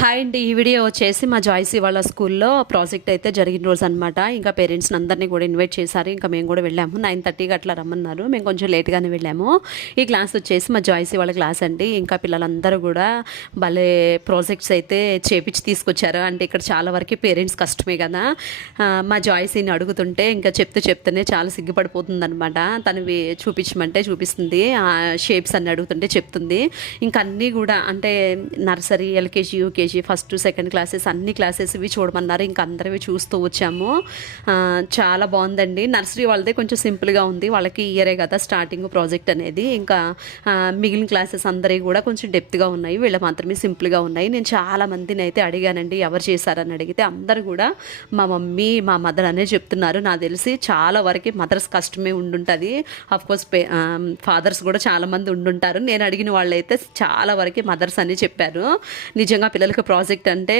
Hi అండి. ఈ video వచ్చేసి మా జాయ్సీ వాళ్ళ స్కూల్లో ప్రాజెక్ట్ అయితే జరిగిన రోజు అనమాట. ఇంకా పేరెంట్స్ని అందరినీ కూడా ఇన్వైట్ చేశారు. ఇంకా మేము కూడా వెళ్ళాము. 9:30కి అట్లా రమ్మన్నారు. మేము కొంచెం లేట్గానే వెళ్ళాము. ఈ క్లాస్ వచ్చేసి మా జాయ్సీ వాళ్ళ క్లాస్ అండి. ఇంకా పిల్లలందరూ కూడా భలే ప్రాజెక్ట్స్ అయితే చేపించి తీసుకొచ్చారు. అంటే ఇక్కడ చాలా వరకు పేరెంట్స్ కష్టమే కదా. మా జాయ్సీని అడుగుతుంటే ఇంకా చెప్తూనే చాలా సిగ్గుపడిపోతుంది అనమాట. తనవి చూపించమంటే చూపిస్తుంది, షేప్స్ అన్ని అడుగుతుంటే చెప్తుంది. ఇంకా అన్నీ కూడా అంటే nursery, LKG, UKG, first second classes అన్ని క్లాసెస్ ఇవి చూడమన్నారు. ఇంకా అందరివి చూస్తూ వచ్చాము. చాలా బాగుందండి. నర్సరీ వాళ్ళదే కొంచెం సింపుల్గా ఉంది. వాళ్ళకి ఇయరే కదా స్టార్టింగ్ ప్రాజెక్ట్ అనేది. ఇంకా మిగిలిన క్లాసెస్ అందరివి కూడా కొంచెం డెప్త్గా ఉన్నాయి. వీళ్ళ మాత్రమే సింపుల్గా ఉన్నాయి. నేను చాలా మందిని అయితే అడిగానండి ఎవరు చేశారని. అడిగితే అందరూ కూడా మా మమ్మీ, మా మదర్ అనే చెప్తున్నారు. నాకు తెలిసి చాలా వరకు మదర్స్ కష్టమే ఉండుంటుంది. అఫ్కోర్స్ ఫాదర్స్ కూడా చాలామంది ఉండుంటారు. నేను అడిగిన వాళ్ళైతే చాలా వరకు మదర్స్ అని చెప్పారు. నిజంగా పిల్లలకి ప్రాజెక్ట్ అంటే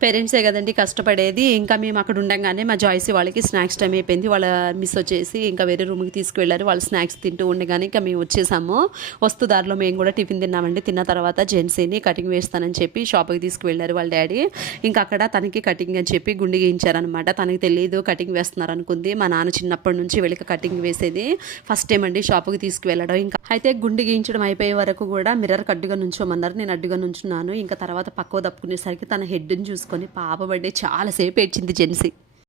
పేరెంట్సే కదండి కష్టపడేది. ఇంకా మేము అక్కడ ఉండగానే మా జాయ్సీ వాళ్ళకి స్నాక్స్ టైం అయిపోయింది. వాళ్ళ మిస్ వచ్చేసి ఇంకా వేరే రూమ్కి తీసుకువెళ్ళారు. వాళ్ళు స్నాక్స్ తింటూ ఉండగానే ఇంకా మేము వచ్చేసాము. వస్తూ దారిలో మేము కూడా టిఫిన్ తిన్నామండి. తిన్న తర్వాత జెన్సీని కటింగ్ వేస్తానని చెప్పి షాప్కి తీసుకువెళ్ళారు వాళ్ళ డాడీ. ఇంకా అక్కడ తనకి కటింగ్ అని చెప్పి గుండి గీయించారనమాట. తనకి తెలియదు కటింగ్ వేస్తున్నారు అనుకుంది. మా నాన్న చిన్నప్పటి నుంచి వెళ్ళి కటింగ్ వేసేది ఫస్ట్ టైం అండి షాప్కి తీసుకువెళ్ళడం. ఇంకా అయితే గుండి గీయించడం అయిపోయే వరకు కూడా మిర్రర్ అడ్డుగా నుంచోమన్నారు. నేను అడ్డుగా నుంచున్నాను. ఇంకా తర్వాత పక్కవ తప్పుకునేసరికి తన హెడ్ని చూసుకొని పాప బర్త్డే చాలాసేపు ఏడ్చింది జెన్సీ.